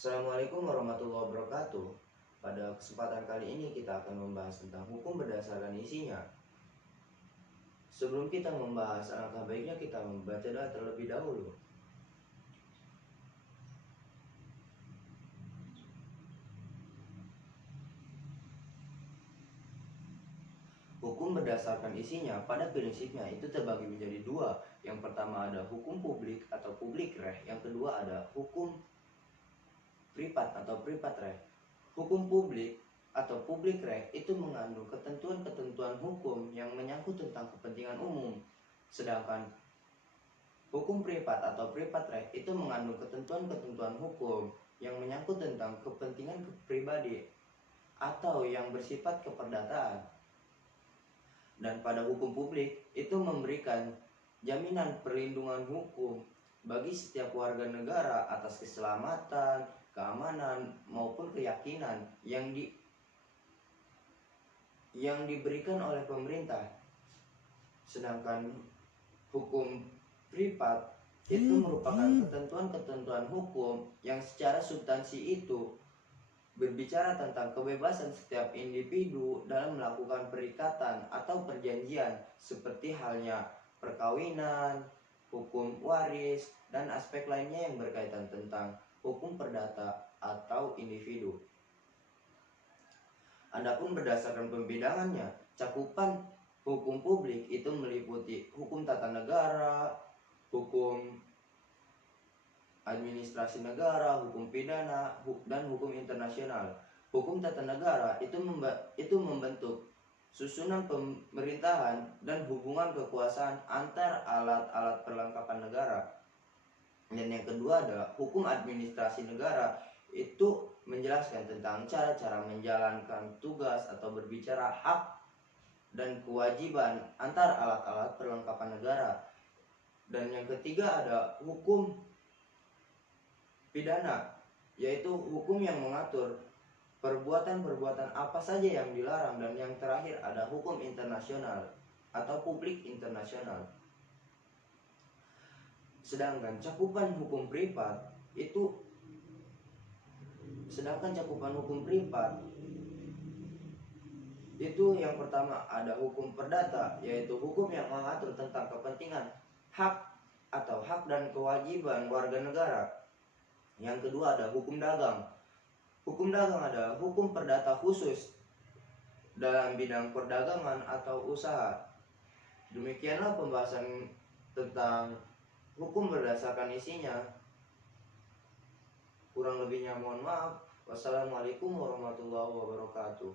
Assalamualaikum warahmatullahi wabarakatuh. Pada kesempatan kali ini kita akan membahas tentang hukum berdasarkan isinya. Sebelum kita membahas, alangkah baiknya kita membaca doa terlebih dahulu. Hukum berdasarkan isinya pada prinsipnya itu terbagi menjadi dua. Yang pertama ada hukum publik atau publik reh. Yang kedua ada hukum privat atau privat reh. Hukum publik atau publik reh itu mengandung ketentuan-ketentuan hukum yang menyangkut tentang kepentingan umum. Sedangkan hukum privat atau privat reh itu mengandung ketentuan-ketentuan hukum yang menyangkut tentang kepentingan pribadi atau yang bersifat keperdataan. Dan pada hukum publik itu memberikan jaminan perlindungan hukum bagi setiap warga negara atas keselamatan, keamanan maupun keyakinan yang diberikan oleh pemerintah. Sedangkan hukum privat itu merupakan ketentuan-ketentuan hukum yang secara substansi itu berbicara tentang kebebasan setiap individu dalam melakukan perikatan atau perjanjian seperti halnya perkawinan, hukum waris, dan aspek lainnya yang berkaitan tentang hukum perdata atau individu. Adapun berdasarkan pembidangannya, cakupan hukum publik itu meliputi hukum tata negara, hukum administrasi negara, hukum pidana, dan hukum internasional. Hukum tata negara itu membentuk susunan pemerintahan dan hubungan kekuasaan antar alat-alat perlengkapan negara. Dan yang kedua adalah hukum administrasi negara, itu menjelaskan tentang cara-cara menjalankan tugas atau berbicara hak dan kewajiban antar alat-alat perlengkapan negara. Dan yang ketiga ada hukum pidana, yaitu hukum yang mengatur perbuatan-perbuatan apa saja yang dilarang. Dan yang terakhir ada hukum internasional atau publik internasional. Sedangkan cakupan hukum privat itu yang pertama ada hukum perdata, yaitu hukum yang mengatur tentang kepentingan hak atau hak dan kewajiban warga negara. Yang kedua ada hukum dagang. Hukum dagang adalah hukum perdata khusus dalam bidang perdagangan atau usaha. Demikianlah pembahasan tentang hukum berdasarkan isinya. Kurang lebihnya mohon maaf. Wassalamualaikum warahmatullahi wabarakatuh.